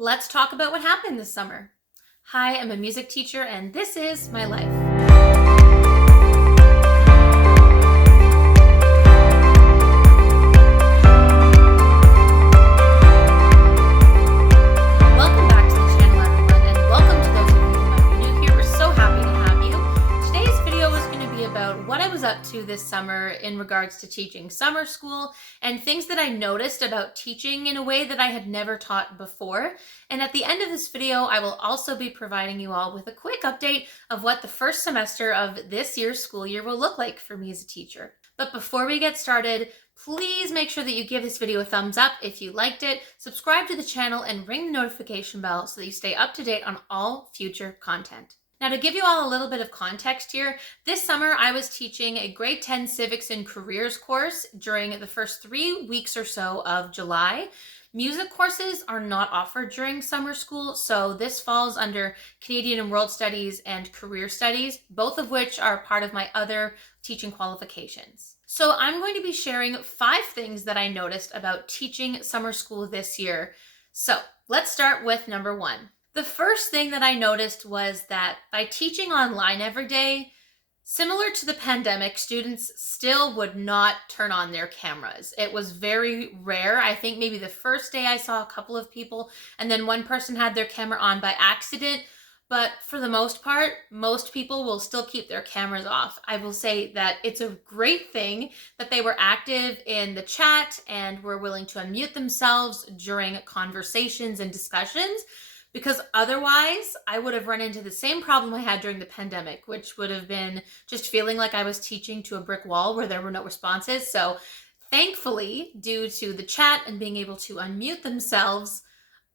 Let's talk about what happened this summer. Hi, I'm a music teacher, and this is my life. Welcome back to the channel, everyone, and welcome to those of you who might be new here. We're so happy to have you. Today's video is going to be about what I was up to this summer in regards to teaching summer school and things that I noticed about teaching in a way that I had never taught before. And at the end of this video, I will also be providing you all with a quick update of what the first semester of this year's school year will look like for me as a teacher. But before we get started, please make sure that you give this video a thumbs up if you liked it, subscribe to the channel, and ring the notification bell so that you stay up to date on all future content. Now, to give you all a little bit of context here, this summer I was teaching a grade 10 civics and careers course during the first 3 weeks or so of July. Music courses are not offered during summer school, so this falls under Canadian and World Studies and Career Studies, both of which are part of my other teaching qualifications. So I'm going to be sharing 5 things that I noticed about teaching summer school this year. So let's start with number 1. The first thing that I noticed was that by teaching online every day, similar to the pandemic, students still would not turn on their cameras. It was very rare. I think maybe the first day I saw a couple of people, and then one person had their camera on by accident. But for the most part, most people will still keep their cameras off. I will say that it's a great thing that they were active in the chat and were willing to unmute themselves during conversations and discussions, because otherwise I would have run into the same problem I had during the pandemic, which would have been just feeling like I was teaching to a brick wall where there were no responses. So thankfully, due to the chat and being able to unmute themselves,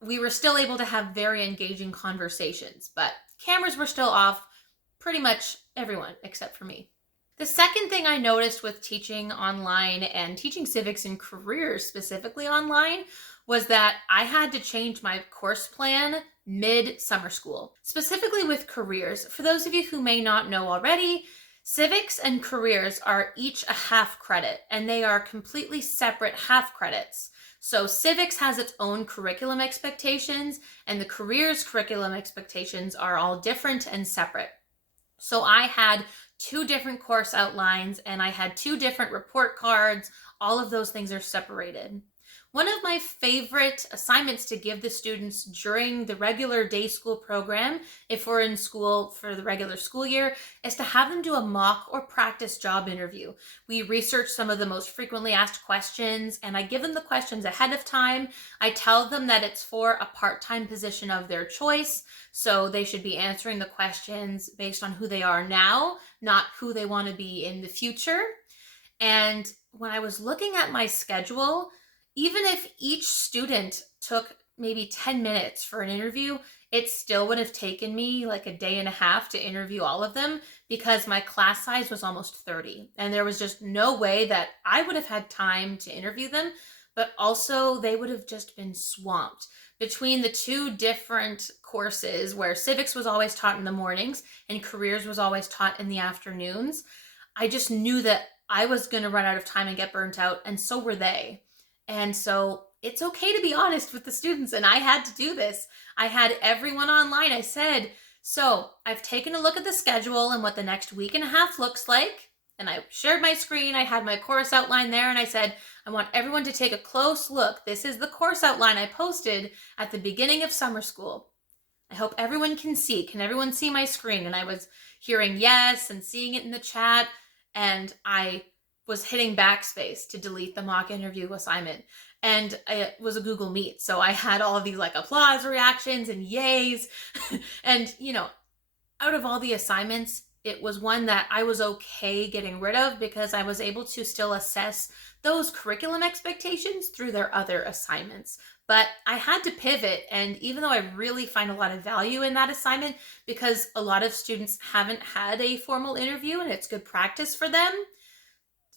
we were still able to have very engaging conversations, but cameras were still off, pretty much everyone except for me. The second thing I noticed with teaching online and teaching civics and careers specifically online was that I had to change my course plan mid-summer school, specifically with careers. For those of you who may not know already, civics and careers are each a half credit, and they are completely separate half credits. So civics has its own curriculum expectations, and the careers curriculum expectations are all different and separate. So I had 2 different course outlines, and I had 2 different report cards. All of those things are separated. One of my favorite assignments to give the students during the regular day school program, if we're in school for the regular school year, is to have them do a mock or practice job interview. We research some of the most frequently asked questions, and I give them the questions ahead of time. I tell them that it's for a part-time position of their choice, so they should be answering the questions based on who they are now, not who they want to be in the future. And when I was looking at my schedule, even if each student took maybe 10 minutes for an interview, it still would have taken me like a day and a half to interview all of them, because my class size was almost 30. And there was just no way that I would have had time to interview them, but also they would have just been swamped. Between the 2 different courses where civics was always taught in the mornings and careers was always taught in the afternoons, I just knew that I was going to run out of time and get burnt out, and so were they. And so it's okay to be honest with the students, and I had to do this. I had everyone online. I said, so I've taken a look at the schedule and what the next week and a half looks like, and I shared my screen. I had my course outline there, and I said, I want everyone to take a close look. This is the course outline I posted at the beginning of summer school. I hope everyone can see. Can everyone see my screen? And I was hearing yes and seeing it in the chat, and I was hitting backspace to delete the mock interview assignment. And it was a Google Meet, so I had all of these like applause reactions and yays. And out of all the assignments, it was one that I was okay getting rid of, because I was able to still assess those curriculum expectations through their other assignments. But I had to pivot, and even though I really find a lot of value in that assignment, because a lot of students haven't had a formal interview and it's good practice for them,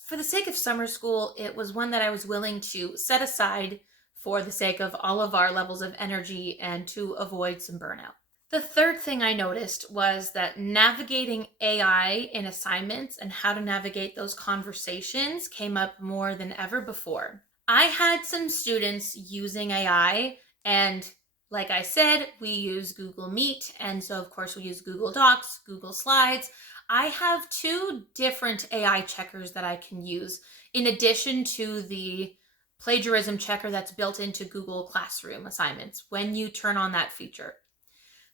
for the sake of summer school, it was one that I was willing to set aside for the sake of all of our levels of energy and to avoid some burnout. The third thing I noticed was that navigating AI in assignments and how to navigate those conversations came up more than ever before. I had some students using AI, and Like I said, we use Google Meet, and so of course we use Google Docs, Google Slides. I have two different AI checkers that I can use in addition to the plagiarism checker that's built into Google Classroom assignments when you turn on that feature.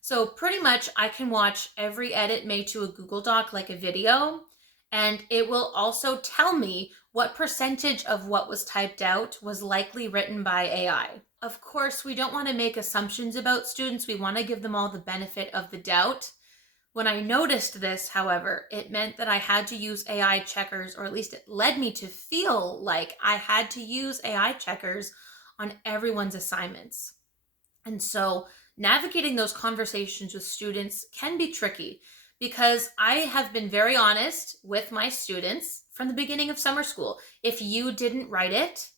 So pretty much I can watch every edit made to a Google Doc like a video, and it will also tell me what percentage of what was typed out was likely written by AI. Of course, we don't want to make assumptions about students. We want to give them all the benefit of the doubt. When I noticed this, however, it meant that I had to use AI checkers, or at least it led me to feel like I had to use AI checkers on everyone's assignments. And so navigating those conversations with students can be tricky because I have been very honest with my students from the beginning of summer school. If you didn't write it,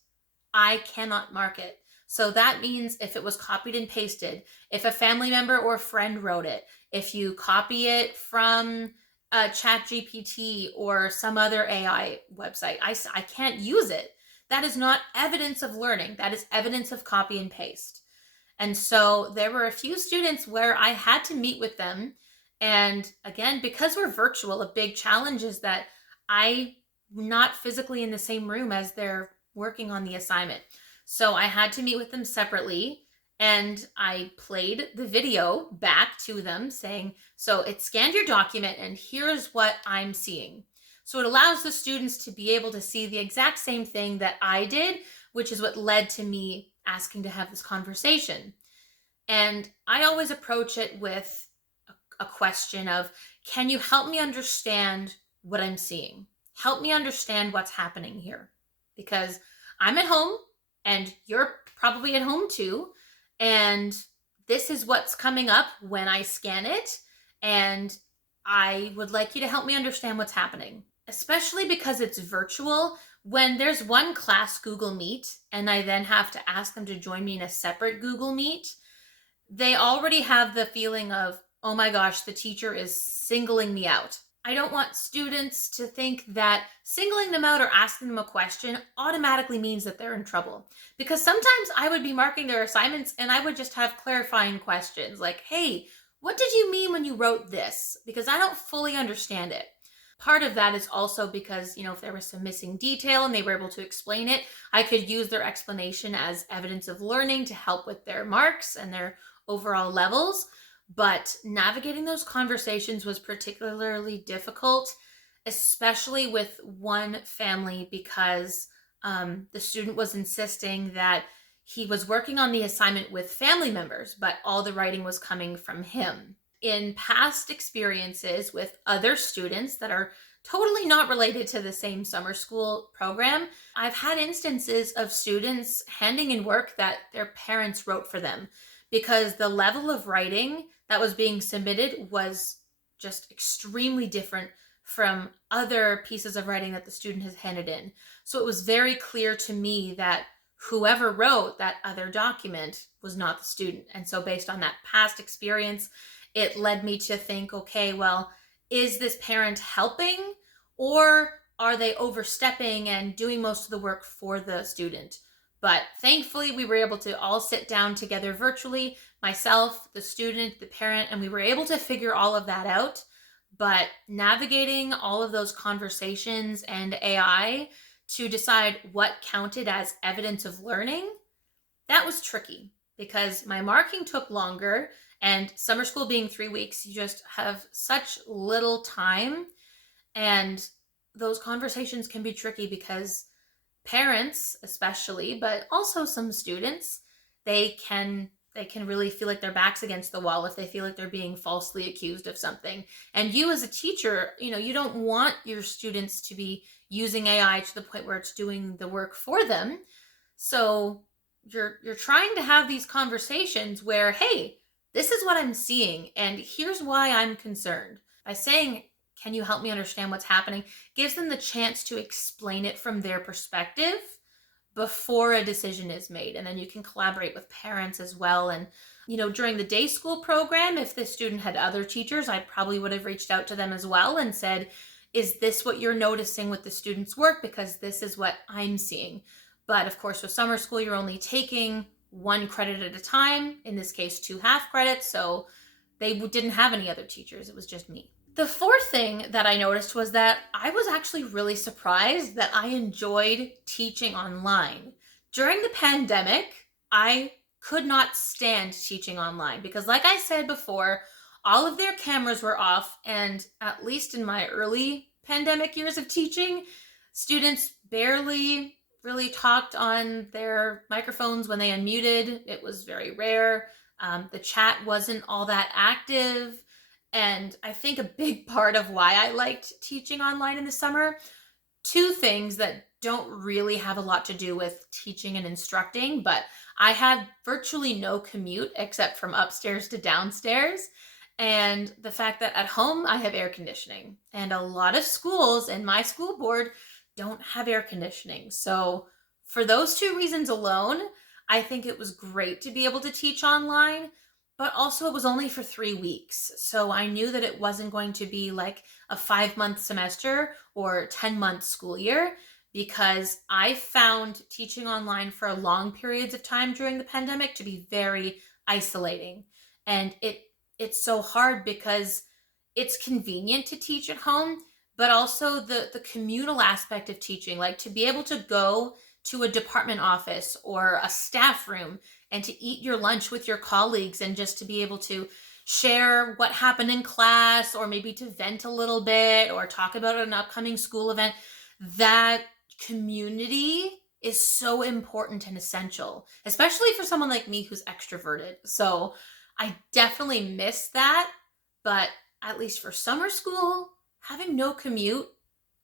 I cannot mark it. So that means if it was copied and pasted, if a family member or friend wrote it, if you copy it from ChatGPT or some other AI website, I can't use it. That is not evidence of learning. That is evidence of copy and paste. And so there were a few students where I had to meet with them. And again, because we're virtual, a big challenge is that I'm not physically in the same room as they're working on the assignment. So I had to meet with them separately, and I played the video back to them saying, so it scanned your document and here's what I'm seeing. So it allows the students to be able to see the exact same thing that I did, which is what led to me asking to have this conversation. And I always approach it with a question of, can you help me understand what I'm seeing? Help me understand what's happening here. Because I'm at home and you're probably at home too. And this is what's coming up when I scan it. And I would like you to help me understand what's happening, especially because it's virtual. When there's one class Google Meet and I then have to ask them to join me in a separate Google Meet, they already have the feeling of, oh my gosh, the teacher is singling me out. I don't want students to think that singling them out or asking them a question automatically means that they're in trouble. Because sometimes I would be marking their assignments and I would just have clarifying questions like, hey, what did you mean when you wrote this? Because I don't fully understand it. Part of that is also because, if there was some missing detail and they were able to explain it, I could use their explanation as evidence of learning to help with their marks and their overall levels. But navigating those conversations was particularly difficult, especially with one family because the student was insisting that he was working on the assignment with family members, but all the writing was coming from him. In past experiences with other students that are totally not related to the same summer school program, I've had instances of students handing in work that their parents wrote for them because the level of writing that was being submitted was just extremely different from other pieces of writing that the student has handed in. So it was very clear to me that whoever wrote that other document was not the student. And so based on that past experience, it led me to think, okay, well, is this parent helping or are they overstepping and doing most of the work for the student? But thankfully, we were able to all sit down together virtually, myself, the student, the parent, and we were able to figure all of that out. But navigating all of those conversations and AI to decide what counted as evidence of learning, that was tricky because my marking took longer, and summer school being 3 weeks, you just have such little time. And those conversations can be tricky because parents especially, but also some students, they can really feel like their back's against the wall if they feel like they're being falsely accused of something. And you as a teacher, you don't want your students to be using AI to the point where it's doing the work for them. So you're trying to have these conversations where, hey, this is what I'm seeing and here's why I'm concerned. By saying, can you help me understand what's happening, gives them the chance to explain it from their perspective before a decision is made. And then you can collaborate with parents as well. And, during the day school program, if the student had other teachers, I probably would have reached out to them as well and said, is this what you're noticing with the student's work? Because this is what I'm seeing. But of course, with summer school, you're only taking 1 credit at a time, in this case 2 half credits, so they didn't have any other teachers, it was just me. The fourth thing that I noticed was that I was actually really surprised that I enjoyed teaching online. During the pandemic, I could not stand teaching online because, like I said before, all of their cameras were off, and at least in my early pandemic years of teaching, students barely really talked on their microphones when they unmuted. It was very rare. The chat wasn't all that active. And I think a big part of why I liked teaching online in the summer, 2 things that don't really have a lot to do with teaching and instructing, but I had virtually no commute except from upstairs to downstairs. And the fact that at home I have air conditioning, and a lot of schools and my school board don't have air conditioning. So for those 2 reasons alone, I think it was great to be able to teach online, but also it was only for 3 weeks. So I knew that it wasn't going to be like a 5-month semester or 10-month school year, because I found teaching online for long periods of time during the pandemic to be very isolating. And it's so hard because it's convenient to teach at home, but also the communal aspect of teaching, like to be able to go to a department office or a staff room and to eat your lunch with your colleagues and just to be able to share what happened in class, or maybe to vent a little bit or talk about an upcoming school event. That community is so important and essential, especially for someone like me who's extroverted. So I definitely miss that, but at least for summer school, having no commute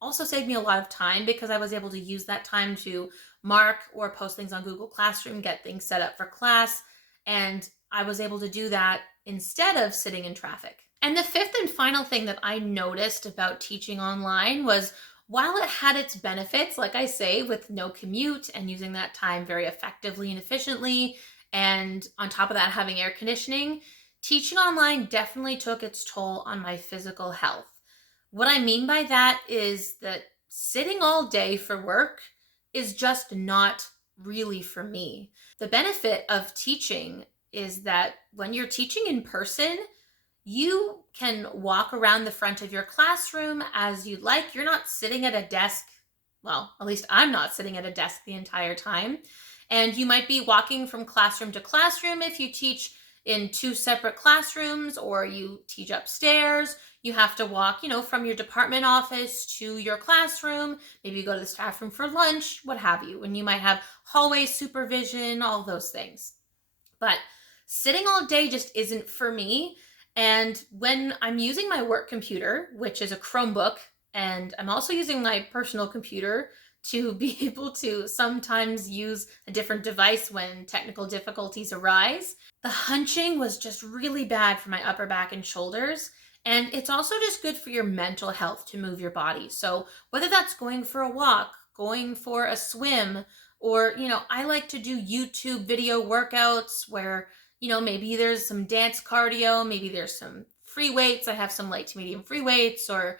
also saved me a lot of time because I was able to use that time to mark or post things on Google Classroom, get things set up for class, and I was able to do that instead of sitting in traffic. And the fifth and final thing that I noticed about teaching online was, while it had its benefits, like I say, with no commute and using that time very effectively and efficiently, and on top of that, having air conditioning, teaching online definitely took its toll on my physical health. What I mean by that is that sitting all day for work is just not really for me. The benefit of teaching is that when you're teaching in person, you can walk around the front of your classroom as you'd like. You're not sitting at a desk. Well, at least I'm not sitting at a desk the entire time. And you might be walking from classroom to classroom if you teach in 2 separate classrooms, or you teach upstairs. You have to walk, from your department office to your classroom. Maybe you go to the staff room for lunch, what have you. And you might have hallway supervision, all those things. But sitting all day just isn't for me. And when I'm using my work computer, which is a Chromebook, and I'm also using my personal computer to be able to sometimes use a different device when technical difficulties arise, the hunching was just really bad for my upper back and shoulders. And it's also just good for your mental health to move your body. So whether that's going for a walk, going for a swim, or, I like to do YouTube video workouts where, maybe there's some dance cardio, maybe there's some free weights. I have some light to medium free weights, or,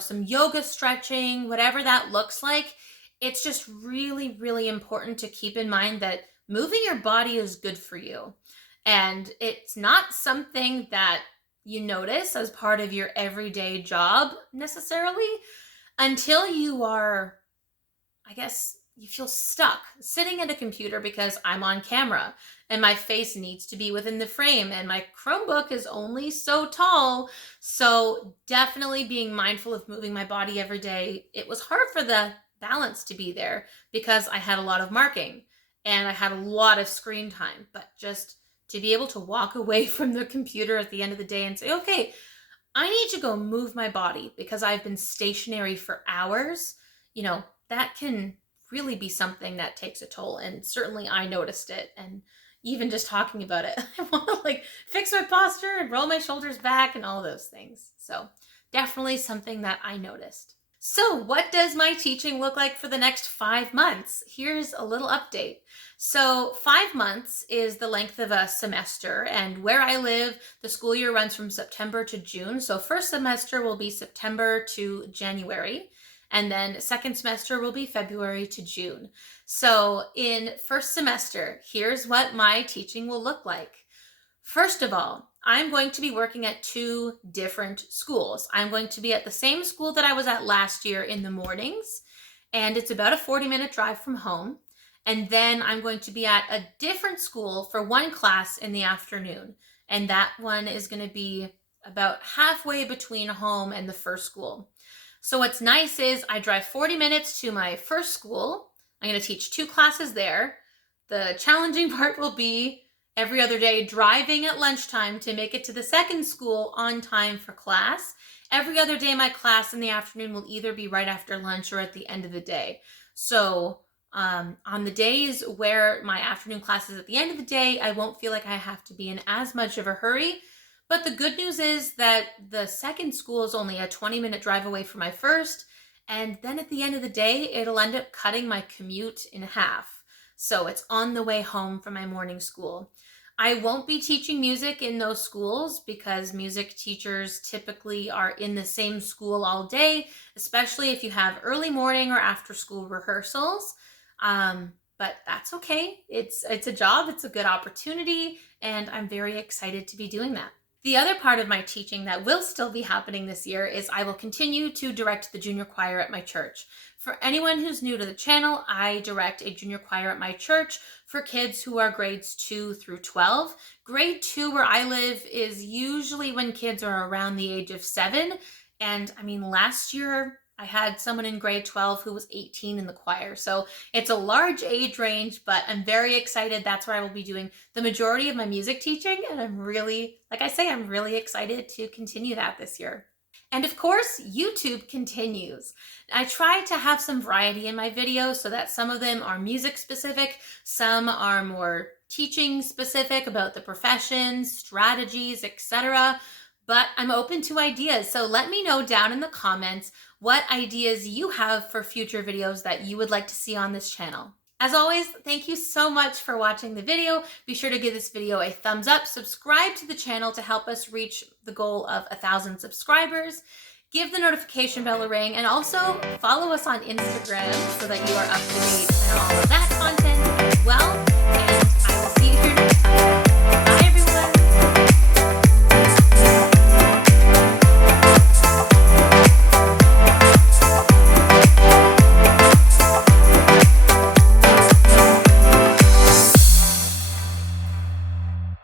some yoga stretching, whatever that looks like. It's just really, really important to keep in mind that moving your body is good for you. And it's not something that you notice as part of your everyday job necessarily until you are, you feel stuck sitting at a computer because I'm on camera and my face needs to be within the frame and my Chromebook is only so tall. So definitely being mindful of moving my body every day. It was hard for the balance to be there because I had a lot of marking and I had a lot of screen time, but just to be able to walk away from the computer at the end of the day and say, okay, I need to go move my body because I've been stationary for hours, that can really be something that takes a toll. And certainly I noticed it. And even just talking about it, I want to fix my posture and roll my shoulders back and all those things. So definitely something that I noticed. So what does my teaching look like for the next 5 months? Here's a little update. So 5 months is the length of a semester, and where I live, the school year runs from September to June. So first semester will be September to January, And then second semester will be February to June. So in first semester, here's what my teaching will look like. First of all, I'm going to be working at 2 different schools. I'm going to be at the same school that I was at last year in the mornings, and it's about a 40-minute drive from home. And then I'm going to be at a different school for one class in the afternoon. And that one is going to be about halfway between home and the first school. So what's nice is I drive 40 minutes to my first school. I'm going to teach 2 classes there. The challenging part will be every other day driving at lunchtime to make it to the second school on time for class. Every other day my class in the afternoon will either be right after lunch or at the end of the day. So on the days where my afternoon class is at the end of the day, I won't feel like I have to be in as much of a hurry. But the good news is that the second school is only a 20-minute drive away from my first. And then at the end of the day, it'll end up cutting my commute in half. So it's on the way home from my morning school. I won't be teaching music in those schools because music teachers typically are in the same school all day, especially if you have early morning or after school rehearsals. But that's okay. It's a job, it's a good opportunity, and I'm very excited to be doing that. The other part of my teaching that will still be happening this year is I will continue to direct the junior choir at my church. For anyone who's new to the channel, I direct a junior choir at my church for kids who are grades 2 through 12. Grade 2 where I live is usually when kids are around the age of 7. And I mean, last year I had someone in grade 12 who was 18 in the choir. So it's a large age range, but I'm very excited. That's where I will be doing the majority of my music teaching. And I'm really, like I say, I'm really excited to continue that this year. And of course, YouTube continues. I try to have some variety in my videos so that some of them are music specific, some are more teaching specific about the professions, strategies, etc. But I'm open to ideas. So let me know down in the comments what ideas you have for future videos that you would like to see on this channel. As always, thank you so much for watching the video. Be sure to give this video a thumbs up, subscribe to the channel to help us reach the goal of 1,000 subscribers, give the notification bell a ring, and also follow us on Instagram so that you are up to date on all of that content as well. And I will see you here next time.